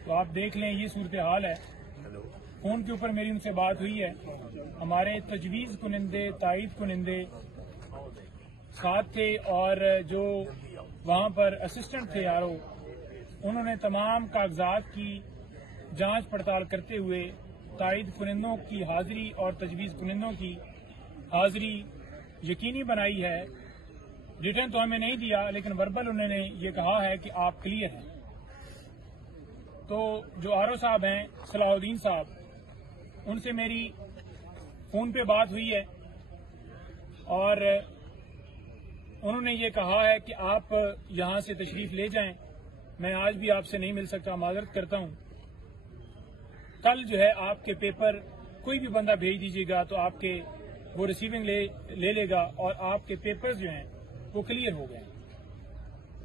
तो आप देख लें ये सूरत हाल है। फोन के ऊपर मेरी उनसे बात हुई है। हमारे तजवीज़ कुनिंदे, तायद कुनिंदे साथ थे और जो वहाँ पर असिस्टेंट थे आरओ, उन्होंने तमाम कागजात की जांच पड़ताल करते हुए तायद कुनिंदों की हाजिरी और तजवीज़ कुनिंदों की हाजिरी यकीनी बनाई है। रिटर्न तो हमें नहीं दिया, लेकिन वर्बल उन्होंने ये कहा है कि आप क्लियर हैं। तो जो आरओ साहब हैं सलाहुद्दीन साहब, उनसे मेरी फोन पे बात हुई है और उन्होंने ये कहा है कि आप यहां से तशरीफ ले जाएं। मैं आज भी आपसे नहीं मिल सकता, माजरत करता हूं। कल जो है आपके पेपर कोई भी बंदा भेज दीजिएगा तो आपके वो रिसीविंग ले लेगा और आपके पेपर्स जो हैं वो क्लियर हो गए।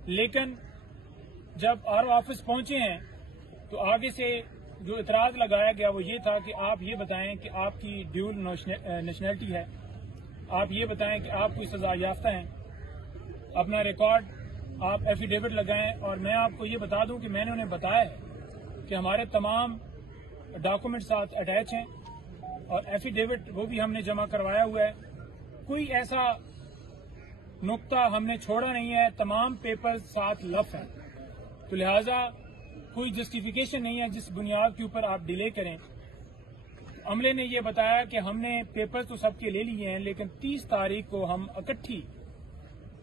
लेकिन जब आरओ ऑफिस पहुंचे हैं तो आगे से जो इतराज लगाया गया वो ये था कि आप ये बताएं कि आपकी ड्यूल नेशनैलिटी है, आप ये बताएं कि आप कोई सजा याफ्ता हैं, अपना रिकॉर्ड आप एफिडेविट लगाएं। और मैं आपको ये बता दूं कि मैंने उन्हें बताया है कि हमारे तमाम डॉक्यूमेंट साथ अटैच हैं और एफिडेविट वो भी हमने जमा करवाया हुआ है। कोई ऐसा नुक्ता हमने छोड़ा नहीं है, तमाम पेपर साथ लफ हैं। तो लिहाजा कोई जस्टिफिकेशन नहीं है जिस बुनियाद के ऊपर आप डिले करें। अमले ने यह बताया कि हमने पेपर तो सबके ले लिए हैं, लेकिन 30 तारीख को हम इकट्ठी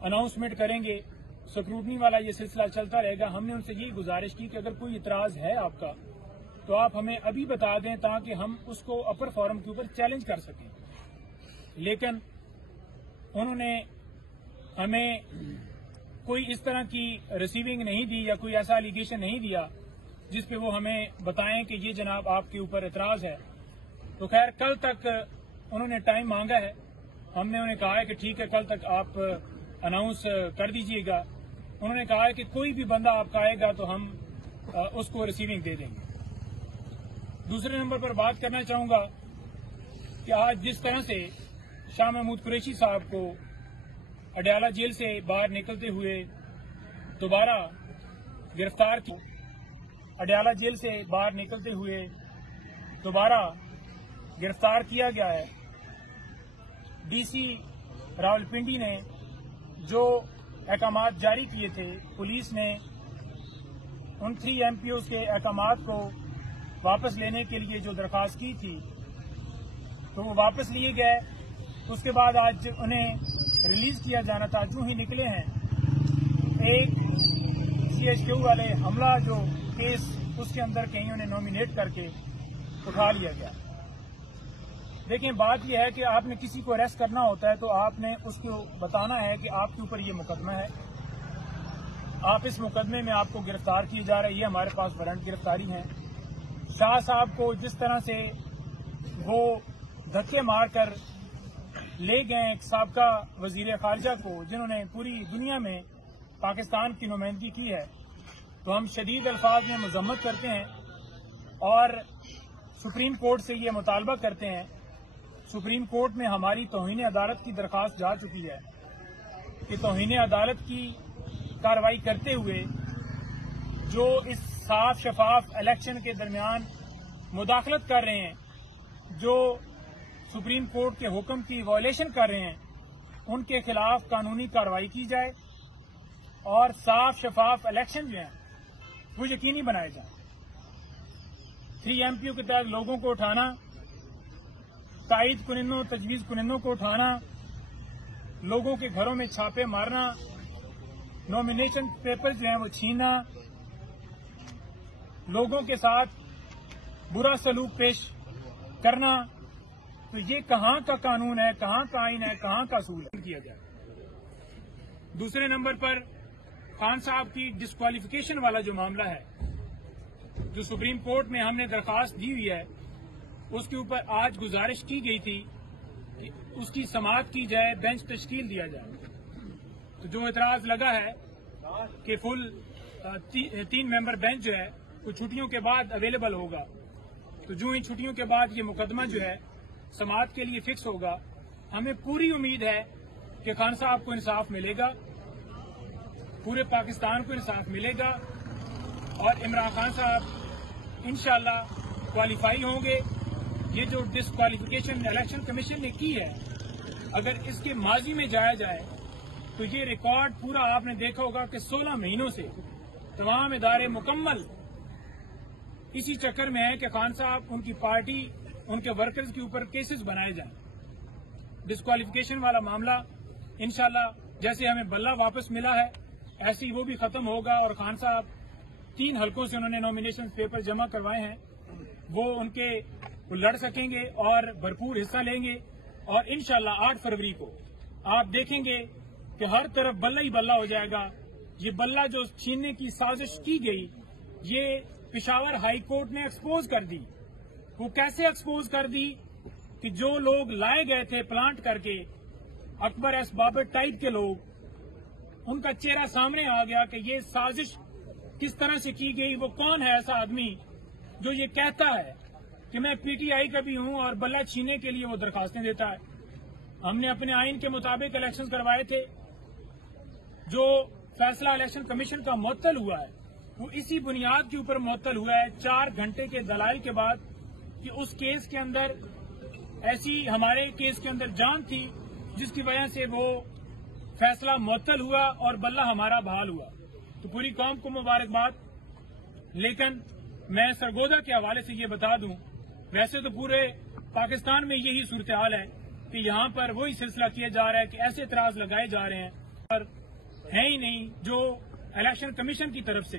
अनाउंसमेंट करेंगे। स्क्रूटनी वाला ये सिलसिला चलता रहेगा। हमने उनसे यही गुजारिश की कि अगर कोई इतराज है आपका तो आप हमें अभी बता दें ताकि हम उसको अपर फोरम के ऊपर चैलेंज कर सकें। लेकिन उन्होंने हमें कोई इस तरह की रिसीविंग नहीं दी या कोई ऐसा एलिगेशन नहीं दिया जिस पे वो हमें बताएं कि ये जनाब आपके ऊपर एतराज है। तो खैर कल तक उन्होंने टाइम मांगा है। हमने उन्हें कहा है कि ठीक है, कल तक आप अनाउंस कर दीजिएगा। उन्होंने कहा है कि कोई भी बंदा आपका आएगा तो हम उसको रिसीविंग दे देंगे। दूसरे नंबर पर बात करना चाहूंगा कि आज जिस तरह से शाह महमूद कुरैशी साहब को अडयाला जेल से बाहर निकलते हुए दोबारा गिरफ्तार किया, अडयाला जेल से बाहर निकलते हुए दोबारा गिरफ्तार किया गया है। डीसी रावलपिंडी ने जो अहकामात जारी किए थे, पुलिस ने उन 3 एमपीओ के अहकामात को वापस लेने के लिए जो दरख्वास्त की थी तो वो वापस लिए गए। उसके बाद आज उन्हें रिलीज किया जाना था। जो ही निकले हैं, एक CHQ वाले हमला जो केस उसके अंदर कहीं उन्हें नॉमिनेट करके उठा लिया गया। देखिए, बात यह है कि आपने किसी को अरेस्ट करना होता है तो आपने उसको बताना है कि आपके ऊपर ये मुकदमा है, आप इस मुकदमे में आपको गिरफ्तार किए जा रहे हैं। ये हमारे पास वारंट गिरफ्तारी है। शाह साहब को जिस तरह से वो धक्के मारकर ले गए एक साबका वजीर खारजा को, जिन्होंने पूरी दुनिया में पाकिस्तान की नुमाइंदगी की है, तो हम शदीद अल्फाज में मजम्मत करते हैं और सुप्रीम कोर्ट से ये मुतालबा करते हैं। सुप्रीम कोर्ट में हमारी तौहीन अदालत की दरख्वास्त जा चुकी है कि तौहीन अदालत की कार्रवाई करते हुए जो इस साफ शफाफ इलेक्शन के दरमियान मुदाखलत कर रहे हैं, जो सुप्रीम कोर्ट के हुक्म की वायलेशन कर रहे हैं, उनके खिलाफ कानूनी कार्रवाई की जाए और साफ शफाफ इलेक्शन जो है वो यकीनी बनाए जाए। 3 एमपीओ के तहत लोगों को उठाना, तायद कुनिंदों, तजवीज कुनिंदों को उठाना, लोगों के घरों में छापे मारना, नॉमिनेशन पेपर जो है वो छीनना, लोगों के साथ बुरा सलूक पेश करना, तो ये कहां का कानून है, कहां का आइन है, कहां का असूल है किया जाए। दूसरे नंबर पर खान साहब की डिस्क्वालिफिकेशन वाला जो मामला है, जो सुप्रीम कोर्ट में हमने दरखास्त दी हुई है, उसके ऊपर आज गुजारिश की गई थी कि उसकी समाअत की जाए, बेंच तश्कील दिया जाए। तो जो एतराज लगा है कि फुल 3 मेंबर बेंच जो है वो छुट्टियों के बाद अवेलेबल होगा, तो जो ही छुट्टियों के बाद ये मुकदमा जो है समाअत के लिए फिक्स होगा, हमें पूरी उम्मीद है कि खान साहब को इंसाफ मिलेगा, पूरे पाकिस्तान को इंसाफ मिलेगा और इमरान खान साहब इंशाल्लाह क्वालिफाई होंगे। ये जो डिस्क्वालिफिकेशन इलेक्शन कमीशन ने की है, अगर इसके माजी में जाया जाए तो ये रिकॉर्ड पूरा आपने देखा होगा कि 16 महीनों से तमाम इदारे मुकम्मल इसी चक्कर में है कि खान साहब, उनकी पार्टी, उनके वर्कर्स के ऊपर केसेस बनाए जाएं। डिस्क्वालिफिकेशन वाला मामला इंशाल्लाह जैसे हमें बल्ला वापस मिला है ऐसे ही वो भी खत्म होगा और खान साहब 3 हलकों से उन्होंने नॉमिनेशन पेपर जमा करवाए हैं, वो लड़ सकेंगे और भरपूर हिस्सा लेंगे। और इंशाल्लाह 8 फरवरी को आप देखेंगे कि हर तरफ बल्ला ही बल्ला हो जाएगा। ये बल्ला जो छीनने की साजिश की गई, ये पेशावर हाई कोर्ट ने एक्सपोज कर दी। वो कैसे एक्सपोज कर दी कि जो लोग लाए गए थे प्लांट करके, अकबर एस बाबर टाइप के लोग, उनका चेहरा सामने आ गया कि ये साजिश किस तरह से की गई। वो कौन है ऐसा आदमी जो ये कहता है कि मैं पीटीआई का भी हूं और बल्ला छीनने के लिए वो दरखास्तें देता है। हमने अपने आइन के मुताबिक इलेक्शन करवाए थे। जो फैसला इलेक्शन कमीशन का मुअत्तल हुआ है वो इसी बुनियाद के ऊपर मुअत्तल हुआ है 4 घंटे के दलाइल के बाद कि उस केस के अंदर ऐसी हमारे केस के अंदर जान थी जिसकी वजह से वो फैसला मुअत्तल हुआ और बल्ला हमारा बहाल हुआ। तो पूरी कौम को मुबारकबाद। लेकिन मैं सरगोदा के हवाले से ये बता दूं, वैसे तो पूरे पाकिस्तान में यही सूरत हाल है कि यहाँ पर वही सिलसिला किया जा रहा है कि ऐसे इतराज लगाए जा रहे हैं और है ही नहीं। जो इलेक्शन कमीशन की तरफ से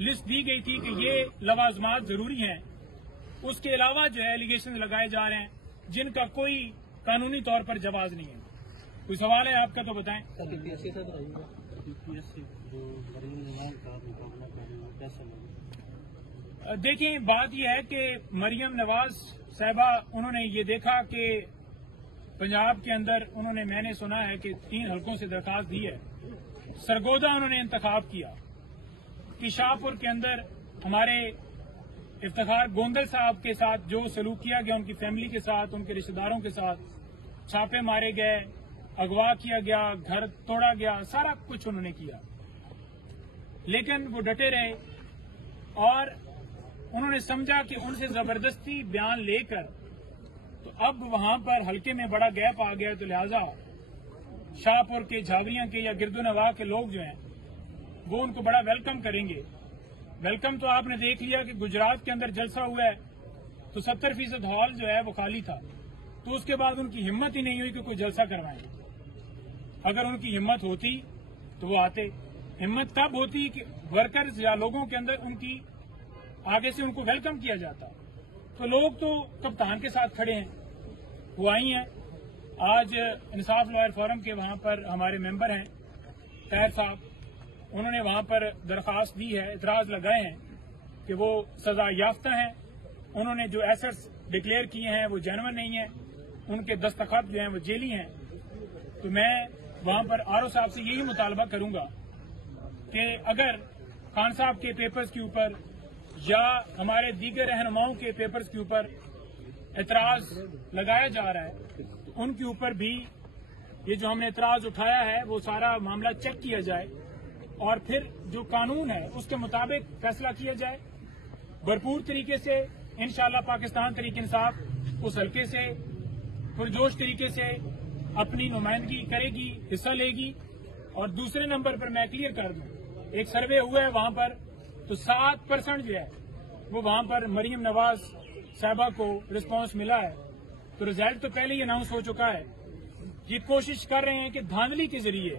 लिस्ट दी गई थी कि ये लवाजमात जरूरी हैं, उसके अलावा जो है एलिगेशन लगाए जा रहे हैं जिनका कोई कानूनी तौर पर जवाब नहीं है। कोई सवाल है आपका तो बताएं। देखिए, बात यह है कि मरियम नवाज साहिबा, उन्होंने ये देखा कि पंजाब के अंदर उन्होंने, मैंने सुना है कि 3 हलकों से दरखास्त दी है। सरगोदा उन्होंने इंतखाब किया कि शाहपुर के अंदर हमारे इफ्तिखार गोंदल साहब के साथ जो सलूक किया गया, उनकी फैमिली के साथ, उनके रिश्तेदारों के साथ, छापे मारे गए, अगवा किया गया, घर तोड़ा गया, सारा कुछ उन्होंने किया। लेकिन वो डटे रहे और उन्होंने समझा कि उनसे जबरदस्ती बयान लेकर तो अब वहां पर हल्के में बड़ा गैप आ गया, तो लिहाजा शाहपुर के, झागरियां के या गिरदोनवाह के लोग जो हैं वो उनको बड़ा वेलकम करेंगे। वेलकम तो आपने देख लिया कि गुजरात के अंदर जलसा हुआ है तो 70% हॉल जो है वो खाली था, तो उसके बाद उनकी हिम्मत ही नहीं हुई कि कोई जलसा करवाएं। अगर उनकी हिम्मत होती तो वो आते। हिम्मत तब होती कि वर्कर्स या लोगों के अंदर उनकी आगे से उनको वेलकम किया जाता। तो लोग तो कप्तान के साथ खड़े हैं, वो आई हैं। आज इंसाफ लॉयर फोरम के वहां पर हमारे मेंबर हैं तैर साहब, उन्होंने वहां पर दरखास्त दी है, इतराज लगाए हैं कि वो सजा याफ्ता हैं, उन्होंने जो एसेट्स डिक्लेयर किए हैं वो जेन्युइन नहीं है, उनके दस्तखत जो हैं वो जेली हैं। तो मैं वहां पर आरओ साहब से यही मुतालबा करूंगा कि अगर खान साहब के पेपर्स के ऊपर या हमारे दीगर रहनुमाओं के पेपर्स के ऊपर एतराज लगाया जा रहा है तो उनके ऊपर भी ये जो हमने एतराज उठाया है वो सारा मामला चेक किया जाए और फिर जो कानून है उसके मुताबिक फैसला किया जाए भरपूर तरीके से। इंशाअल्लाह पाकिस्तान तहरीक इंसाफ उस हल्के से पुरजोश तरीके से अपनी नुमाइंदगी करेगी, हिस्सा लेगी। और दूसरे नंबर पर मैं क्लियर कर दूं, एक सर्वे हुआ है वहां पर तो 7% जो है वो वहां पर मरियम नवाज साहिबा को रिस्पांस मिला है। तो रिजल्ट तो पहले ही अनाउंस हो चुका है। ये कोशिश कर रहे हैं कि धांधली के जरिए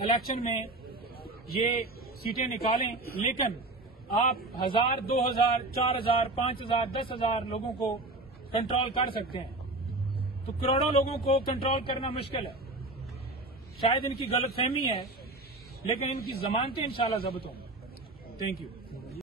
इलेक्शन में ये सीटें निकालें, लेकिन आप 1000, 2000, 4000, 5000, 10,000 लोगों को कंट्रोल कर सकते हैं, तो करोड़ों लोगों को कंट्रोल करना मुश्किल है। शायद इनकी गलतफहमी है लेकिन इनकी जमानतें इंशाल्लाह जब्त होंगी। Thank you.